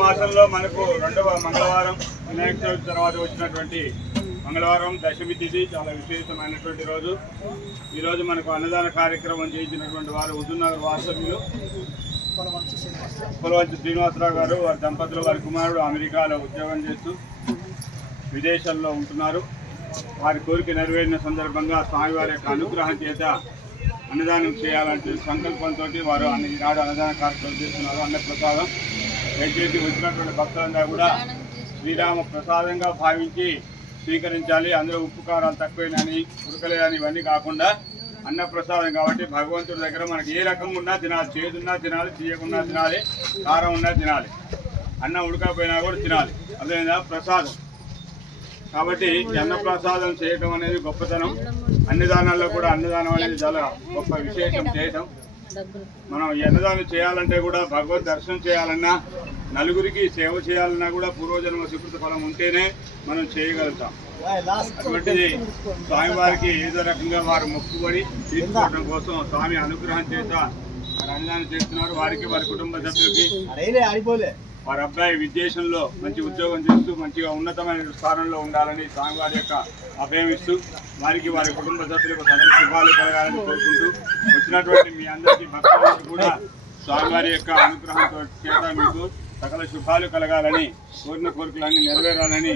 మాసంలో మనకు రెండవ మంగళవారం వినాయక చవితి తర్వాత వచ్చినటువంటి మంగళవారం దశమి తిథి చాలా విశేషమైనటువంటి రోజు. ఈరోజు మనకు అన్నదాన కార్యక్రమం చేయించినటువంటి వారు హుజూర్నగర్ వాస్తవ్యులు పులవంచి శ్రీనివాసరావు గారు, వారి దంపతులు, వారి కుమారుడు అమెరికాలో ఉద్యోగం చేస్తూ విదేశాల్లో ఉంటున్నారు. వారి కోరిక నెరవేరిన సందర్భంగా స్వామివారి యొక్క అనుగ్రహం చేత అన్నదానం చేయాలంటే సంకల్పంతో వారు ఈనాడు అన్నదాన కార్యక్రమం చేస్తున్నారు. అన్న ప్రసాదం దయచేసి వచ్చినటువంటి భక్తులందరూ కూడా శ్రీరామ ప్రసాదంగా భావించి స్వీకరించాలి. అందులో ఉప్పు కారాలు తక్కువైనని, ఉడకలేదని ఇవన్నీ కాకుండా అన్న ప్రసాదం కాబట్టి భగవంతుడి దగ్గర మనకి ఏ రకంగా ఉన్నా తినాలి. చేదున్నా తినాలి, తీయకున్నా తినాలి, కారం ఉన్నా తినాలి, అన్నం ఉడకపోయినా కూడా తినాలి. అదేవిధంగా ప్రసాదం కాబట్టి అన్న ప్రసాదం చేయడం అనేది గొప్పతనం. అన్ని దానాల్లో కూడా అన్నదానం అనేది చాలా గొప్ప విశేషం చేయటం. మనం ఈ అన్నదానం చేయాలంటే కూడా భగవద్ దర్శనం చేయాలన్నా, నలుగురికి సేవ చేయాలన్నా కూడా పూర్వజన్మ సుకృత ఫలం ఉంటేనే మనం చేయగలుగుతాం. అటువంటిది స్వామివారికి ఏదో రకంగా వారు మొక్కుబడి తీర్చుకోవడం కోసం స్వామి అనుగ్రహం చేత వారు అన్నదానం చేస్తున్నారు. వారికి, వారి కుటుంబ సభ్యులకి, వారి అబ్బాయి విదేశంలో మంచి ఉద్యోగం చేస్తూ మంచిగా ఉన్నతమైన స్థానంలో ఉండాలని స్వామివారి యొక్క అభయం ఇస్తూ వారికి, వారి కుటుంబ సభ్యులకు సకల శుభాలు కలగాలని కోరుకుంటూ వచ్చినటువంటి మీ అందరికీ భక్తులకు కూడా స్వామివారి యొక్క అనుగ్రహంతో చేత మీకు సకల శుభాలు కలగాలని, కోరిన కోరికలన్నీ నెరవేరాలని,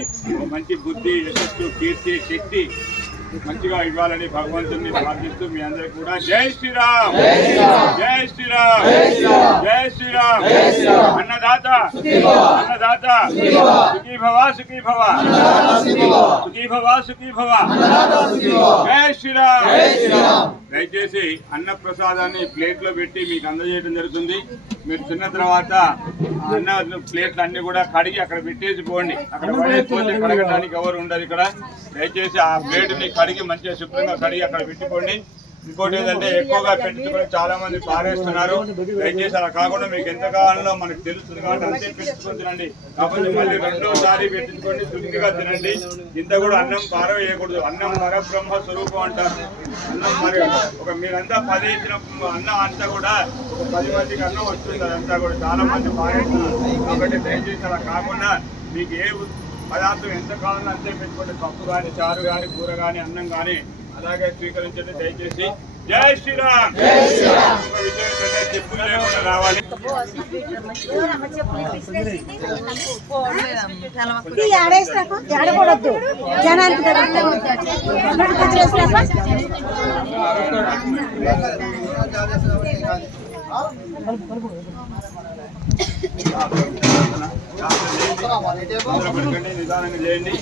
మంచి బుద్ధి, యశస్సు, కీర్తి, శక్తి మంచిగా ఇవ్వాలని భగవంతుని ప్రార్థిస్తూ మీ అందరికీ కూడా జై శ్రీరామ్, జై శ్రీరామ్, జై శ్రీరామ్. అన్నదాత అన్నదాత సుఖీ భవ, సుఖీ భవ, సుఖీ భవ, సుఖీ భవ. జై శ్రీరామ్. దయచేసి అన్న ప్రసాదాన్ని ప్లేట్లో పెట్టి మీకు అందజేయడం జరుగుతుంది. మీరు తిన్న తర్వాత అన్న ప్లేట్లు అన్ని కూడా కడిగి అక్కడ పెట్టేసి పోండి. అక్కడ పడేసి కడగడానికి ఎవరు ఉండదు ఇక్కడ. దయచేసి ఆ ప్లేట్ని కడిగి మంచిగా శుభ్రంగా కడిగి అక్కడ పెట్టుకోండి. ఇంకోటి ఏంటంటే ఎక్కువగా పెట్టుకుని చాలా మంది పారేస్తున్నారు. దయచేసి అలా కాకుండా మీకు ఎంత కావాలో మనకు తెలుస్తుంది కాబట్టి అంతే పెట్టుకుని తినండి. కాకపోతే మళ్ళీ రెండోసారి పెట్టుకోండి, శుద్ధిగా తినండి. ఇంత కూడా అన్నం పారవేయకూడదు. అన్నం పరబ్రహ్మ స్వరూపం అంటారు. అన్నం మరి మీరంతా 10 ఇచ్చిన అన్నం అంతా కూడా ఒక 10 మందికి అన్నం వస్తుంది. అదంతా కూడా చాలా మంది పారేస్తున్నారు కాబట్టి దయచేసి అలా కాకుండా మీకు ఏ పదార్థం ఎంత కావాలో అంతే పెట్టుకోండి. పప్పు కానీ, చారు కానీ, కూర కానీ, అన్నం కానీ అలాగే స్వీకరించండి దయచేసి. జై శ్రీరామ్. చెప్పులు లేకుండా రావాలి. నిదానంగా చేయండి.